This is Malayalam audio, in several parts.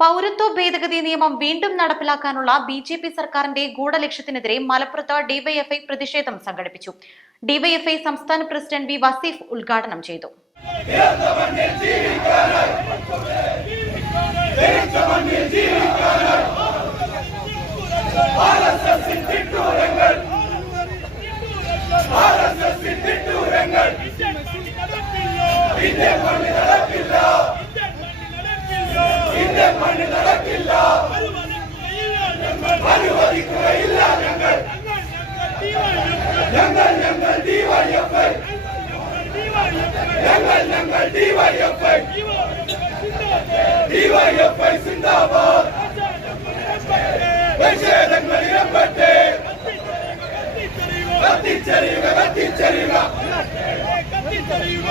പൗരത്വ ഭേദഗതി നിയമം വീണ്ടും നടപ്പിലാക്കാനുള്ള ബി ജെ പി സർക്കാരിന്റെ ഗൂഢലക്ഷ്യത്തിനെതിരെ മലപ്പുറത്ത് ഡിവൈഎഫ്ഐ പ്രതിഷേധം സംഘടിപ്പിച്ചു. ഡിവൈഎഫ്ഐ സംസ്ഥാന പ്രസിഡന്റ് വി വസീഫ് ഉദ്ഘാടനം ചെയ്തു. ഞങ്ങൾ ഞങ്ങൾ ഞങ്ങൾ ഡിവൈഎഫ്ഐ ഡിവൈഎഫ്ഐ സിന്ദാബാദ് പ്രതിഷേധങ്ങൾ ഇടപെട്ട് കത്തിച്ചെറിയുക കത്തിച്ചെറിയുക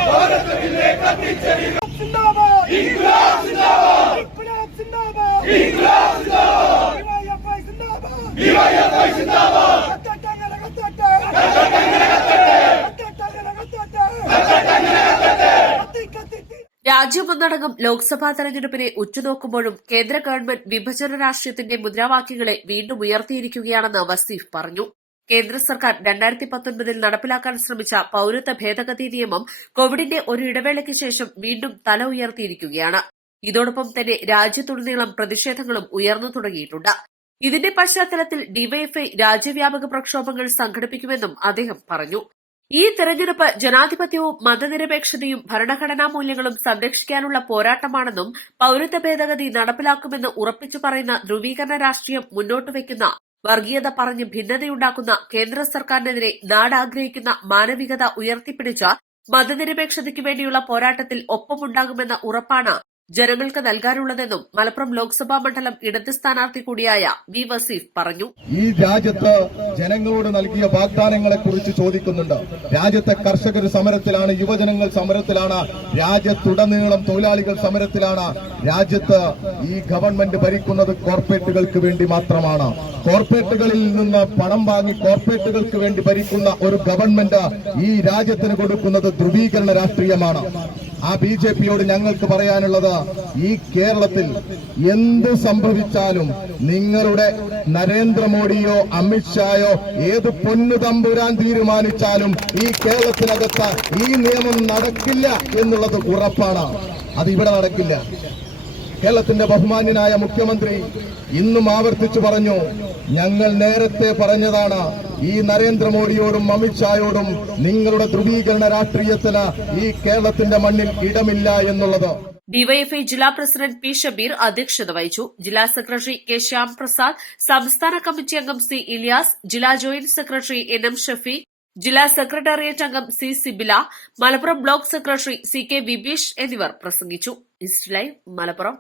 ഭാരതത്തിലെ കത്തിച്ചെറിയുക സിന്ദാബാദ് ഇൻക്ലാബ് സിന്ദാബാദ് ഇൻക്ലാബ് സിന്ദാബാദ് ഇൻക്ലാബ് സിന്ദാബാദ് ഡിവൈഎഫ്ഐ സിന്ദാബാദ് ഡിവൈഎഫ്ഐ സിന്ദാബാദ് കത്തട്ടങ്ങനെ കത്തട്ടെ കത്തട്ടങ്ങനെ കത്തട്ടെ കത്തി കത്തി തീ രാജ്യമൊന്നടങ്കം ലോക്സഭാ തെരഞ്ഞെടുപ്പിനെ ഉറ്റുനോക്കുമ്പോഴും കേന്ദ്ര ഗവൺമെന്റ് വിഭജന രാഷ്ട്രീയത്തിന്റെ മുദ്രാവാക്യങ്ങളെ വീണ്ടും ഉയർത്തിയിരിക്കുകയാണെന്ന് വസീഫ് പറഞ്ഞു. കേന്ദ്ര സർക്കാർ രണ്ടായിരത്തി പത്തൊൻപതിൽ നടപ്പിലാക്കാൻ ശ്രമിച്ച പൌരത്വ ഭേദഗതി നിയമം കോവിഡിന്റെ ഒരു ഇടവേളയ്ക്ക് ശേഷം വീണ്ടും തല ഉയർത്തിയിരിക്കുകയാണ്. ഇതോടൊപ്പം തന്നെ രാജ്യത്തുടനീളം പ്രതിഷേധങ്ങളും ഉയർന്നു തുടങ്ങിയിട്ടുണ്ട്. ഇതിന്റെ പശ്ചാത്തലത്തിൽ ഡിവൈഎഫ്ഐ രാജ്യവ്യാപക പ്രക്ഷോഭങ്ങൾ സംഘടിപ്പിക്കുമെന്നും അദ്ദേഹം പറഞ്ഞു. ഈ തെരഞ്ഞെടുപ്പ് ജനാധിപത്യവും മതനിരപേക്ഷതയും ഭരണഘടനാ മൂല്യങ്ങളും സംരക്ഷിക്കാനുള്ള പോരാട്ടമാണെന്നും പൌരത്വ ഭേദഗതി നടപ്പിലാക്കുമെന്ന് ഉറപ്പിച്ചു പറയുന്ന ധ്രുവീകരണ രാഷ്ട്രീയം മുന്നോട്ട് വയ്ക്കുന്ന വർഗീയത പറഞ്ഞ് ഭിന്നതയുണ്ടാക്കുന്ന കേന്ദ്ര സർക്കാരിനെതിരെ നാടാഗ്രഹിക്കുന്ന മാനവികത ഉയർത്തിപ്പിടിച്ച മതനിരപേക്ഷതയ്ക്കു വേണ്ടിയുള്ള പോരാട്ടത്തിൽ ഒപ്പമുണ്ടാകുമെന്ന ഉറപ്പാണ് ജനങ്ങൾക്ക് നൽകാനുള്ളതെന്നും മലപ്പുറം ലോക്സഭാ മണ്ഡലം ഇടത് സ്ഥാനാർത്ഥി കൂടിയായ വി വസീഫ് പറഞ്ഞു. ഈ രാജ്യത്ത് ജനങ്ങളോട് നൽകിയ വാഗ്ദാനങ്ങളെ കുറിച്ച് ചോദിക്കുന്നുണ്ട്. രാജ്യത്തെ കർഷകർ സമരത്തിലാണ് യുവജനങ്ങൾ സമരത്തിലാണ് രാജ്യത്തുടനീളം തൊഴിലാളികൾ സമരത്തിലാണ്. രാജ്യത്ത് ഈ ഗവൺമെന്റ് ഭരിക്കുന്നത് കോർപ്പറേറ്റുകൾക്ക് വേണ്ടി മാത്രമാണ്. കോർപ്പറേറ്റുകളിൽ നിന്ന് പണം വാങ്ങി കോർപ്പറേറ്റുകൾക്ക് വേണ്ടി ഭരിക്കുന്ന ഒരു ഗവൺമെന്റ് ഈ രാജ്യത്തിന് കൊടുക്കുന്നത് ധ്രുവീകരണ രാഷ്ട്രീയമാണ്. ആ ബി ജെ പിയോട് ഞങ്ങൾക്ക് പറയാനുള്ളത് ഈ കേരളത്തിൽ എന്ത് സംഭവിച്ചാലും നിങ്ങളുടെ നരേന്ദ്രമോദിയോ അമിത്ഷായോ ഏത് പൊന്നു തമ്പുരാൻ തീരുമാനിച്ചാലും ഈ കേരളത്തിനകത്ത് ഈ നിയമം നടക്കില്ല എന്നുള്ളത് ഉറപ്പാണ്. അത് ഇവിടെ നടക്കില്ല. കേരളത്തിന്റെ ബഹുമാന്യനായ മുഖ്യമന്ത്രി ഇന്നും ആവർത്തിച്ചു പറഞ്ഞു ഞങ്ങൾ നേരത്തെ പറഞ്ഞതാണ് ഈ നരേന്ദ്രമോദിയോടും അമിത്ഷായോടും നിങ്ങളുടെ ധ്രുവീകരണ രാഷ്ട്രീയത്തിന് ഈ കേരളത്തിന്റെ മണ്ണിൽ ഇടമില്ല എന്നുള്ളത്. ഡിവൈഎഫ്ഐ ജില്ലാ പ്രസിഡന്റ് പി ഷബീർ അധ്യക്ഷത വഹിച്ചു. ജില്ലാ സെക്രട്ടറി കെ ശ്യാം പ്രസാദ് സംസ്ഥാന കമ്മിറ്റി അംഗം സി ഇലിയാസ് ജില്ലാ joint secretary N M Shafi ജില്ലാ സെക്രട്ടേറിയറ്റ് അംഗം C Sibila Malappuram block secretary C K Vibeesh എന്നിവർ പ്രസംഗിച്ചു. East live Malappuram.